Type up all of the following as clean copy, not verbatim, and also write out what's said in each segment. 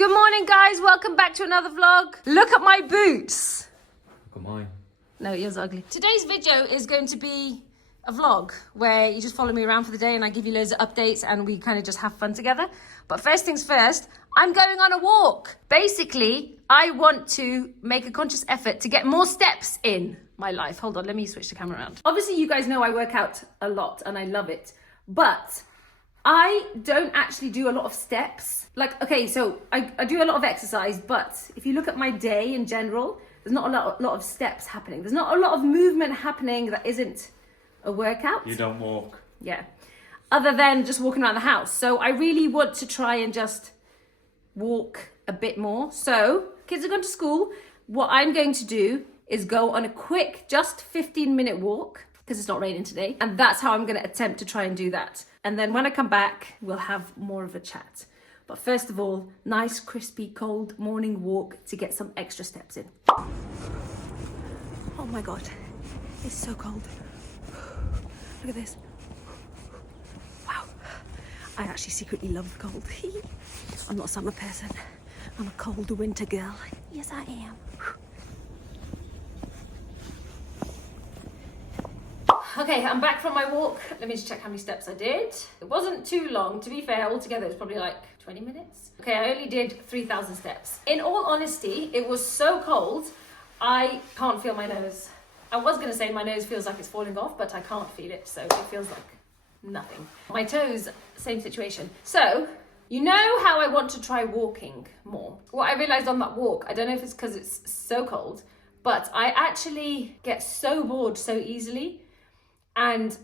Good morning, guys. Welcome back to another vlog. Look at my boots. Look at mine. No, yours are ugly. Today's video is going to be a vlog where you just follow me around for the day and I give you loads of updates and we kind of just have fun together. But first things first, I'm going on a walk. Basically, I want to make a conscious effort to get more steps in my life. Hold on, let me switch the camera around. Obviously, you guys know I work out a lot and I love it, but I don't actually do a lot of steps. Like, okay, so I do a lot of exercise, but if you look at my day in general, there's not a lot of steps happening. There's not a lot of movement happening that isn't a workout. You don't walk. Yeah. Other than just walking around the house. So I really want to try and just walk a bit more. So kids are going to school. What I'm going to do is go on a quick, just 15-minute walk because it's not raining today. And that's how I'm going to attempt to try and do that. And then when I come back, we'll have more of a chat. But first of all, nice, crispy, cold morning walk to get some extra steps in. Oh my God, it's so cold. Look at this. Wow. I actually secretly love the cold. I'm not a summer person. I'm a cold winter girl. Yes, I am. Okay, I'm back from my walk. Let me just check how many steps I did. It wasn't too long. To be fair, altogether it was probably like 20 minutes. Okay, I only did 3,000 steps. In all honesty, it was so cold, I can't feel my nose. I was gonna say my nose feels like it's falling off, but I can't feel it, so it feels like nothing. My toes, same situation. So, you know how I want to try walking more. What I realized on that walk, I don't know if it's because it's so cold, but I actually get so bored so easily. And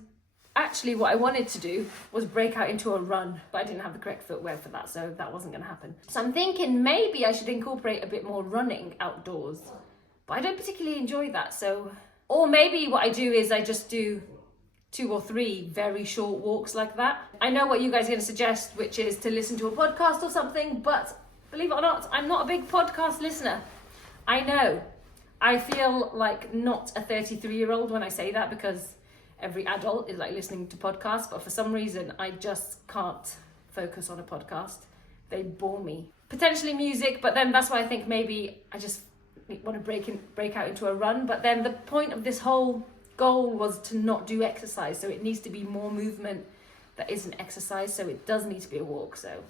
actually what I wanted to do was break out into a run, but I didn't have the correct footwear for that, so that wasn't going to happen. So I'm thinking maybe I should incorporate a bit more running outdoors, but I don't particularly enjoy that. So, or maybe what I do is I just do 2 or 3 very short walks like that. I know what you guys are going to suggest, which is to listen to a podcast or something, but believe it or not, I'm not a big podcast listener. I know. I feel like not a 33-year-old when I say that, because every adult is like listening to podcasts, but for some reason I just can't focus on a podcast. They bore me. Potentially music, but then that's why I think maybe I just want to break out into a run. But then the point of this whole goal was to not do exercise, so it needs to be more movement that isn't exercise, so it does need to be a walk. So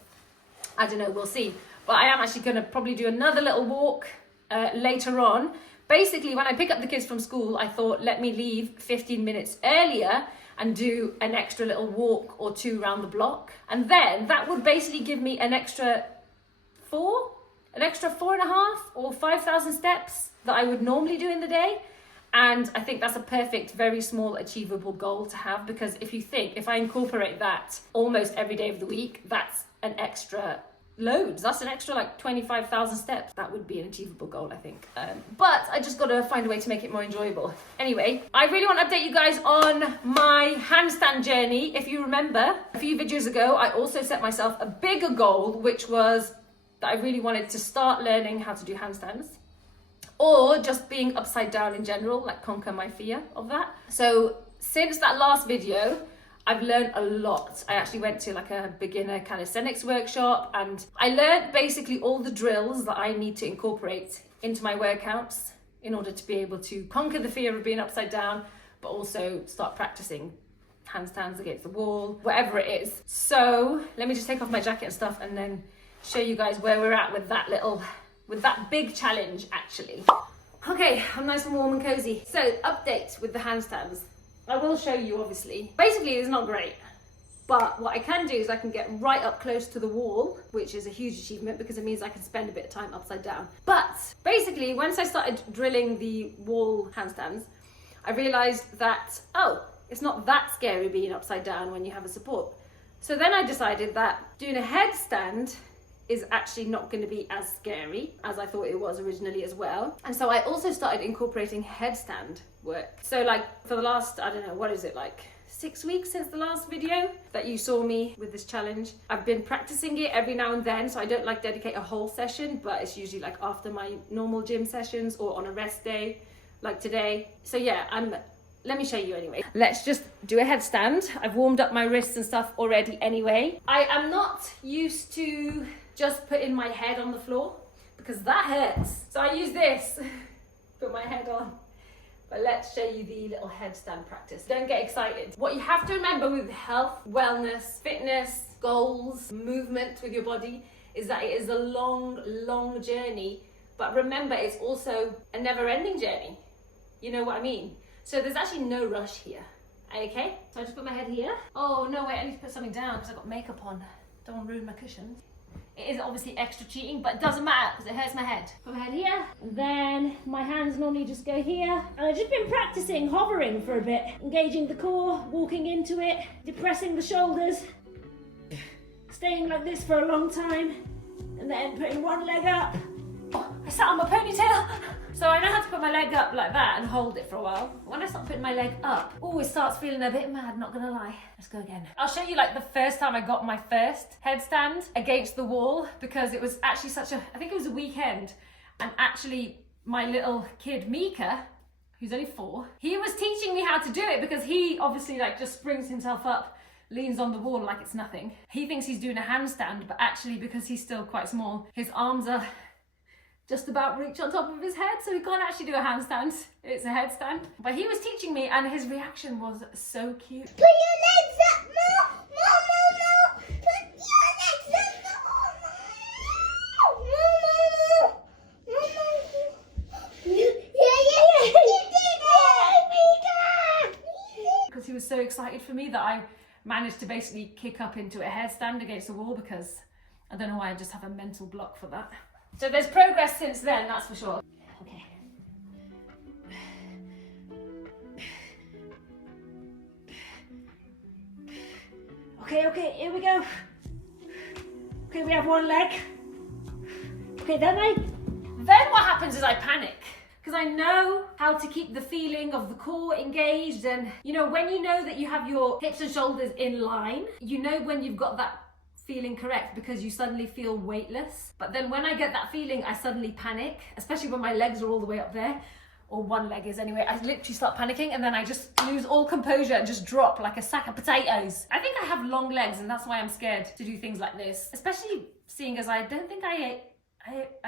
I don't know, we'll see. But I am actually going to probably do another little walk later on. Basically, when I pick up the kids from school, I thought, let me leave 15 minutes earlier and do an extra little walk or 2 around the block. And then that would basically give me an extra 4.5 or 5,000 steps that I would normally do in the day. And I think that's a perfect, very small, achievable goal to have, because if I incorporate that almost every day of the week, that's an extra loads. That's an extra like 25,000 steps. That would be an achievable goal, I think. But I just got to find a way to make it more enjoyable. Anyway, I really want to update you guys on my handstand journey. If you remember, a few videos ago, I also set myself a bigger goal, which was that I really wanted to start learning how to do handstands, or just being upside down in general, like conquer my fear of that. So since that last video, I've learned a lot. I actually went to like a beginner calisthenics workshop and I learned basically all the drills that I need to incorporate into my workouts in order to be able to conquer the fear of being upside down, but also start practicing handstands against the wall, whatever it is. So let me just take off my jacket and stuff and then show you guys where we're at with that big challenge actually. Okay, I'm nice and warm and cozy. So update with the handstands. I will show you, obviously. Basically, it's not great, but what I can do is I can get right up close to the wall, which is a huge achievement because it means I can spend a bit of time upside down. But basically, once I started drilling the wall handstands, I realized that, oh, it's not that scary being upside down when you have a support. So then I decided that doing a headstand is actually not going to be as scary as I thought it was originally as well. And so I also started incorporating headstand work. So like for the last, I don't know, what is it, like 6 weeks since the last video that you saw me with this challenge, I've been practicing it every now and then. So I don't like dedicate a whole session, but it's usually like after my normal gym sessions or on a rest day like today. So yeah, let me show you anyway. Let's just do a headstand. I've warmed up my wrists and stuff already anyway. I am not used to just putting my head on the floor because that hurts. So I use this, put my head on. But let's show you the little headstand practice. Don't get excited. What you have to remember with health, wellness, fitness, goals, movement with your body is that it is a long, long journey. But remember, it's also a never-ending journey. You know what I mean? So there's actually no rush here. Okay? So I just put my head here. Oh no, wait, I need to put something down because I've got makeup on. Don't want to ruin my cushions. It is obviously extra cheating, but it doesn't matter because it hurts my head. Put my head here, and then my hands normally just go here. And I've just been practicing hovering for a bit, engaging the core, walking into it, depressing the shoulders, staying like this for a long time, and then putting one leg up. Oh, I sat on my ponytail. So I know how to put my leg up like that and hold it for a while. When I start putting my leg up, oh, it starts feeling a bit mad, not gonna lie. Let's go again. I'll show you like the first time I got my first headstand against the wall because it was actually I think it was a weekend. And actually my little kid, Mika, who's only 4, he was teaching me how to do it because he obviously like just springs himself up, leans on the wall like it's nothing. He thinks he's doing a handstand, but actually because he's still quite small, his arms are just about reach on top of his head, so he can't actually do a handstand. It's a headstand. But he was teaching me and his reaction was so cute. Put your legs up, no, no, no, no. Put your legs up, no, no, no, no, no. Yeah. Because he was so excited for me that I managed to basically kick up into a headstand against the wall because I don't know why, I just have a mental block for that. So there's progress since then, that's for sure. Okay, here we go. Okay, we have one leg. Okay, then what happens is I panic. Because I know how to keep the feeling of the core engaged, and you know, when you know that you have your hips and shoulders in line, you know when you've got that feeling correct because you suddenly feel weightless. But then when I get that feeling, I suddenly panic, especially when my legs are all the way up there, or one leg is anyway. I literally start panicking and then I just lose all composure and just drop like a sack of potatoes. I think I have long legs and that's why I'm scared to do things like this, especially seeing as I don't think I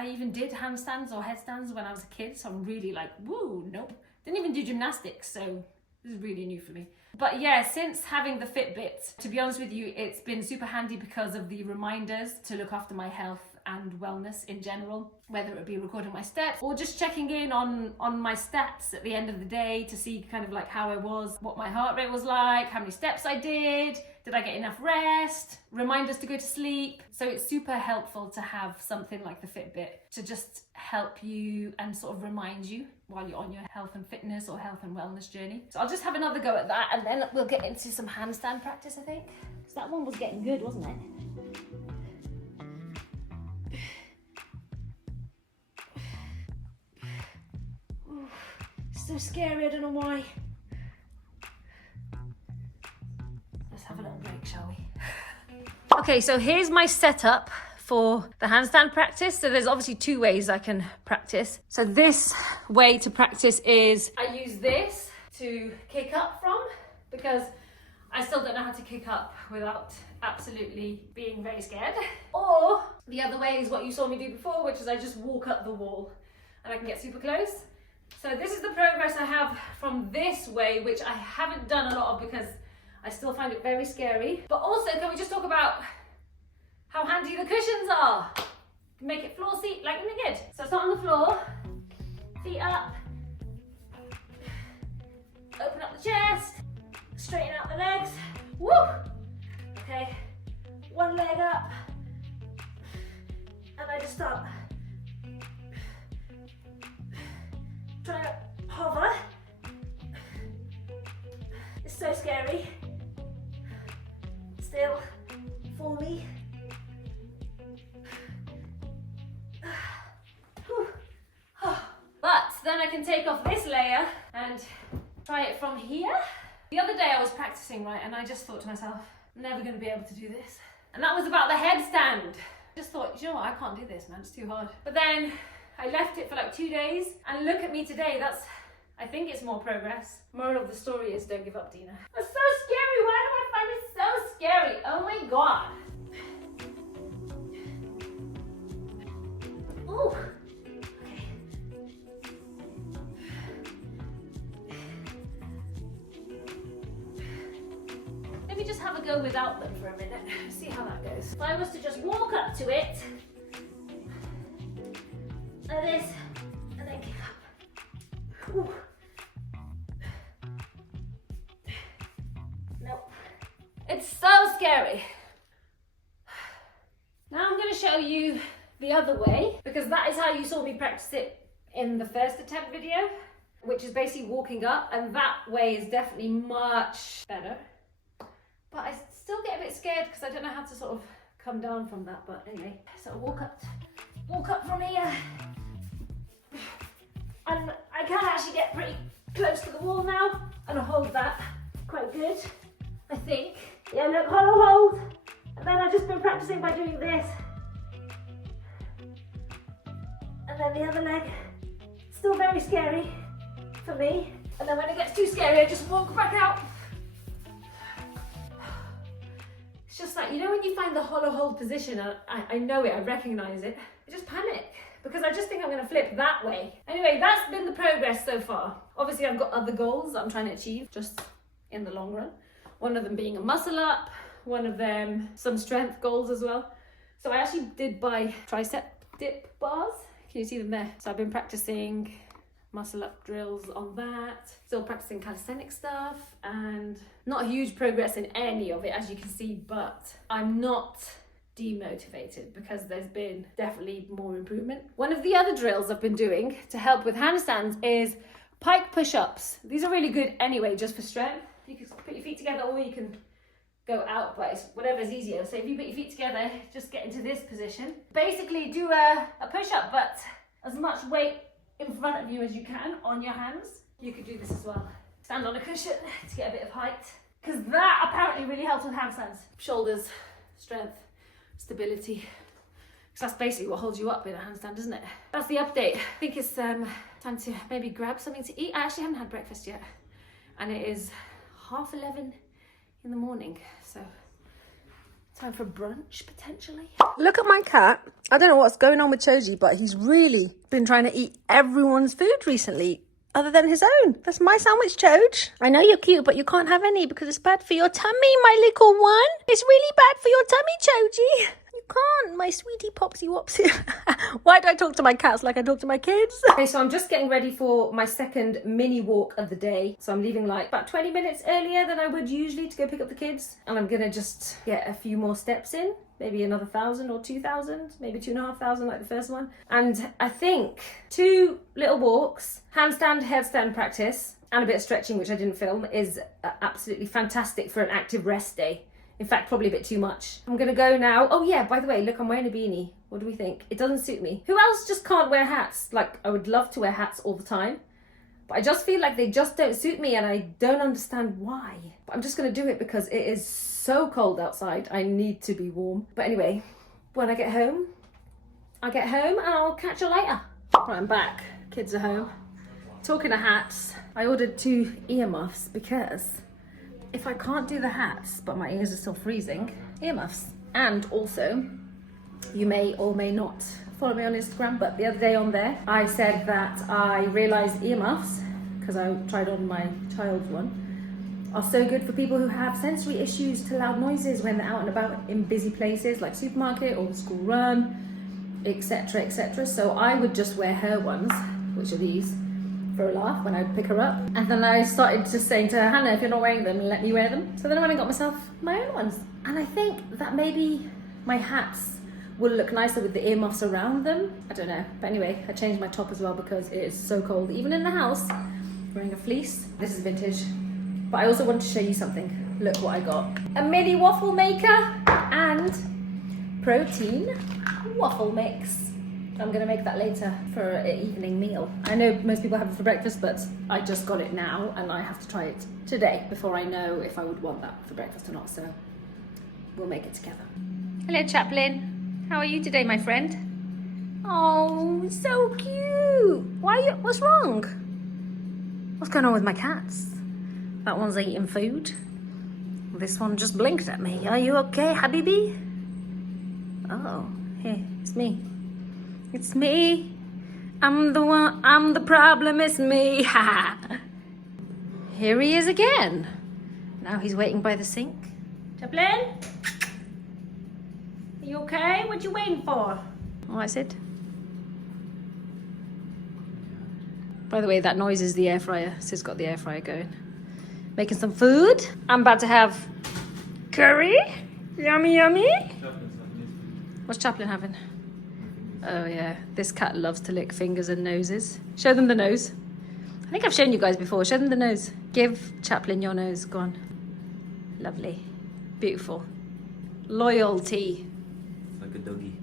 even did handstands or headstands when I was a kid, so I'm really like, woo, nope. Didn't even do gymnastics, so this is really new for me. But yeah, since having the Fitbit, to be honest with you, it's been super handy because of the reminders to look after my health and wellness in general, whether it be recording my steps or just checking in on my stats at the end of the day to see kind of like how I was, what my heart rate was like, how many steps I did I get enough rest, reminders to go to sleep. So it's super helpful to have something like the Fitbit to just help you and sort of remind you while you're on your health and fitness or health and wellness journey. So I'll just have another go at that and then we'll get into some handstand practice, I think. Because that one was getting good, wasn't it? Ooh, so scary, I don't know why. Let's have a little break, shall we? Okay, so here's my setup for the handstand practice. So there's obviously 2 ways I can practice. So this way to practice is I use this to kick up from because I still don't know how to kick up without absolutely being very scared. Or the other way is what you saw me do before, which is I just walk up the wall and I can get super close. So this is the progress I have from this way, which I haven't done a lot of because I still find it very scary. But also, can we just talk about how handy the cushions are? Make it floor seat like we did. So start on the floor, feet up, open up the chest, straighten out the legs. Woo! Okay, one leg up, and I just start trying to hover. It's so scary. Still, for me. But then I can take off this layer and try it from here. The other day I was practicing, right, and I just thought to myself, I'm never going to be able to do this. And that was about the headstand. Just thought, you know what, I can't do this, man, it's too hard. But then I left it for like 2 days, and look at me today, I think it's more progress. Moral of the story is don't give up, Dina. It's so scary, why do I find it so scary? Oh my God. Oh, okay. Let me just have a go without them for a minute, see how that goes. If I was to just walk up to it, like this, and then kick up. Ooh. Nope. It's so scary. Now I'm going to show you the other way, because that is how you saw me practice it in the first attempt video, which is basically walking up, and that way is definitely much better. But I still get a bit scared because I don't know how to sort of come down from that. But anyway, so walk up from here, and I can actually get pretty close to the wall now, and I hold that quite good, I think. Yeah, look, hold. And then I've just been practicing by doing this. And then the other leg, still very scary for me. And then when it gets too scary, I just walk back out. It's just like, you know when you find the hollow hold position, I know it, I recognize it, I just panic because I just think I'm gonna flip that way. Anyway, that's been the progress so far. Obviously I've got other goals that I'm trying to achieve just in the long run. One of them being a muscle up, one of them some strength goals as well. So I actually did buy tricep dip bars. Can you see them there? So I've been practicing muscle up drills on that, still practicing calisthenic stuff, and not a huge progress in any of it as you can see, but I'm not demotivated because there's been definitely more improvement. One of the other drills I've been doing to help with handstands is pike push-ups. These are really good anyway, just for strength. You can put your feet together or you can go out, but it's whatever's easier. So if you put your feet together, just get into this position. Basically do a push-up, but as much weight in front of you as you can on your hands. You could do this as well. Stand on a cushion to get a bit of height, because that apparently really helps with handstands. Shoulders, strength, stability. Because that's basically what holds you up in a handstand, isn't it? That's the update. I think it's time to maybe grab something to eat. I actually haven't had breakfast yet, and it is 11:30 in the morning, so time for brunch potentially. Look at my cat. I don't know what's going on with Choji, but he's really been trying to eat everyone's food recently, other than his own. That's my sandwich, Choj. I know you're cute, but you can't have any because it's bad for your tummy, my little one. It's really bad for your tummy, Choji. You can't, my sweetie popsy wopsy. Why do I talk to my cats like I talk to my kids? Okay, so I'm just getting ready for my second mini walk of the day. So I'm leaving like about 20 minutes earlier than I would usually to go pick up the kids. And I'm gonna just get a few more steps in, maybe another 1,000 or 2,000, maybe 2,500 like the first one. And I think 2 little walks, handstand, headstand practice, and a bit of stretching, which I didn't film, is absolutely fantastic for an active rest day. In fact, probably a bit too much. I'm gonna go now. Oh yeah, by the way, look, I'm wearing a beanie. What do we think? It doesn't suit me. Who else just can't wear hats? Like, I would love to wear hats all the time, but I just feel like they just don't suit me and I don't understand why. But I'm just gonna do it because it is so cold outside. I need to be warm. But anyway, when I get home, I'll get home and I'll catch you later. Right, I'm back. Kids are home. Talking of hats, I ordered 2 earmuffs because if I can't do the hats, but my ears are still freezing, earmuffs. And also, you may or may not follow me on Instagram, but the other day on there, I said that I realised earmuffs, because I tried on my child's one, are so good for people who have sensory issues to loud noises when they're out and about in busy places like supermarket or the school run, etc, etc. So I would just wear her ones, which are these, for a laugh when I pick her up. And then I started just saying to her, Hannah, if you're not wearing them, let me wear them. So then I went and got myself my own ones. And I think that maybe my hats will look nicer with the earmuffs around them. I don't know. But anyway, I changed my top as well because it is so cold, even in the house. Wearing a fleece. This is vintage. But I also wanted to show you something. Look what I got. A mini waffle maker and protein waffle mix. I'm gonna make that later for an evening meal. I know most people have it for breakfast, but I just got it now and I have to try it today before I know if I would want that for breakfast or not, so we'll make it together. Hello, Chaplin. How are you today, my friend? Oh, so cute. What's wrong? What's going on with my cats? That one's eating food. This one just blinked at me. Are you okay, Habibi? Oh, here, it's me. It's me. I'm the one, I'm the problem, it's me. Here he is again. Now he's waiting by the sink. Chaplin? Are you okay? What you waiting for? Oh, I said. By the way, that noise is the air fryer. Sid's got the air fryer going. Making some food. I'm about to have curry. Yummy, yummy. What's Chaplin having? Oh yeah, this cat loves to lick fingers and noses. Show them the nose. I think I've shown you guys before. Show them the nose. Give Chaplin your nose. Go on. Lovely. Beautiful. Loyalty. Like a doggy.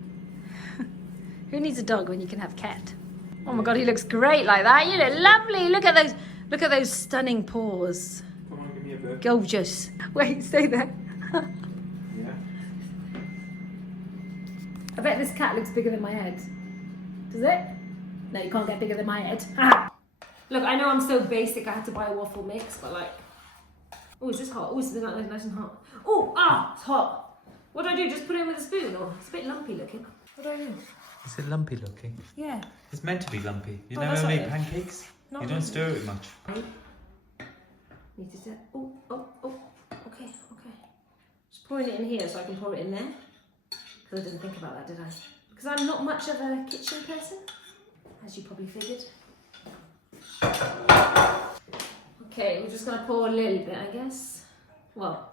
Who needs a dog when you can have a cat? Oh my god, he looks great like that. You look lovely. Look at those stunning paws. Come on, give me a burp. Gorgeous. Wait, stay there. Yeah. I bet this cat looks bigger than my head. Does it? No, you can't get bigger than my head. Look, I know I'm so basic I had to buy a waffle mix, but like... Oh, is this hot? Oh, is this nice and hot? Oh, it's hot. What do I do? Just put it in with a spoon? Or it's a bit lumpy looking. What do I do? Is it lumpy looking? Yeah. It's meant to be lumpy. You that's never not make it. pancakes? Not You don't really. stir it much. Need to set... Oh. Okay. Just pouring it in here so I can pour it in there. Because I didn't think about that, did I? Because I'm not much of a kitchen person, as you probably figured. Okay, we're just going to pour a little bit, I guess. Well,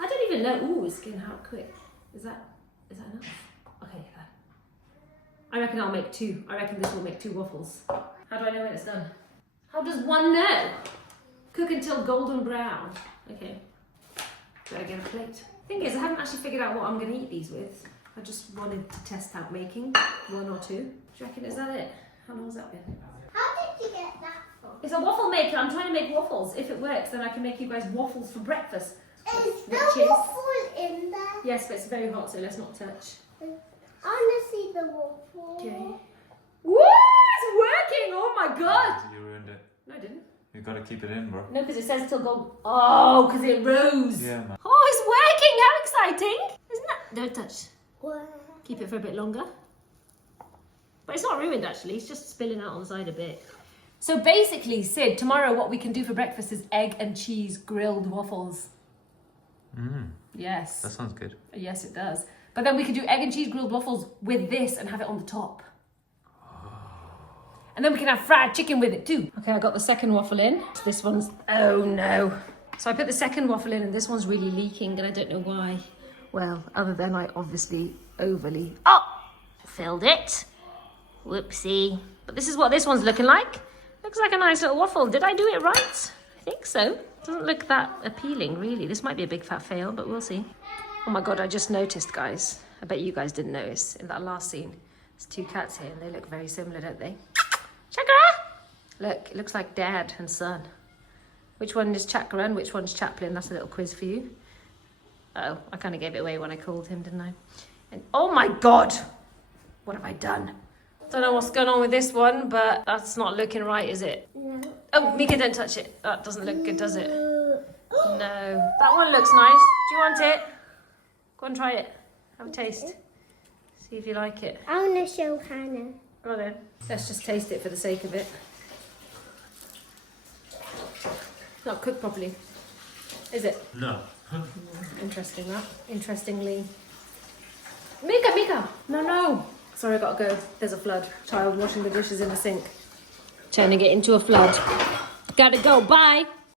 I don't even know. Ooh, it's getting hot quick. Is that enough? Okay, fine. I reckon I'll make 2. I reckon this will make 2 waffles. How do I know when it's done? How does one know? Cook until golden brown. Okay. Better get a plate. Thing is, I haven't actually figured out what I'm going to eat these with. I just wanted to test out making 1 or 2. Do you reckon, is that it? How long has that been? How did you get that from? It's a waffle maker. I'm trying to make waffles. If it works, then I can make you guys waffles for breakfast. Is the Which is- waffle in there? Yes, but it's very hot, so let's not touch. I want to see the waffle. Okay. Woo! It's working! Oh my god! You ruined it. No, I didn't. You gotta keep it in, bro. No, because it says till gold. Oh, because it rose. Yeah, man. Oh, it's working! How exciting! Isn't that? Don't touch. What? Keep it for a bit longer. But it's not ruined actually, it's just spilling out on the side a bit. So basically, Sid, tomorrow what we can do for breakfast is egg and cheese grilled waffles. Yes. That sounds good. Yes, it does. But then we could do egg and cheese grilled waffles with this and have it on the top. And then we can have fried chicken with it too. Okay, I got the second waffle in. This one's, oh no. So I put the second waffle in and this one's really leaking and I don't know why. Well, other than I obviously overly, filled it. Whoopsie. But this is what this one's looking like. Looks like a nice little waffle. Did I do it right? I think so. Doesn't look that appealing, really. This might be a big fat fail, but we'll see. Oh my god, I just noticed, guys. I bet you guys didn't notice. In that last scene, there's 2 cats here, and they look very similar, don't they? Chakra! Look, it looks like dad and son. Which one is Chakra and which one's Chaplin? That's a little quiz for you. Oh, I kind of gave it away when I called him, didn't I? And oh my god! What have I done? Don't know what's going on with this one, but that's not looking right, is it? No. Oh, Mika, don't touch it. That doesn't look good, does it? No. That one looks nice. Do you want it? Go and try it. Have a taste. See if you like it. I want to show Hannah. Go on then. Let's just taste it for the sake of it. Not cooked properly. Is it? No. Interesting that. Interestingly. Mika! No. Sorry, I gotta go. There's a flood. Child washing the dishes in the sink. Turning it into a flood. Gotta go, bye!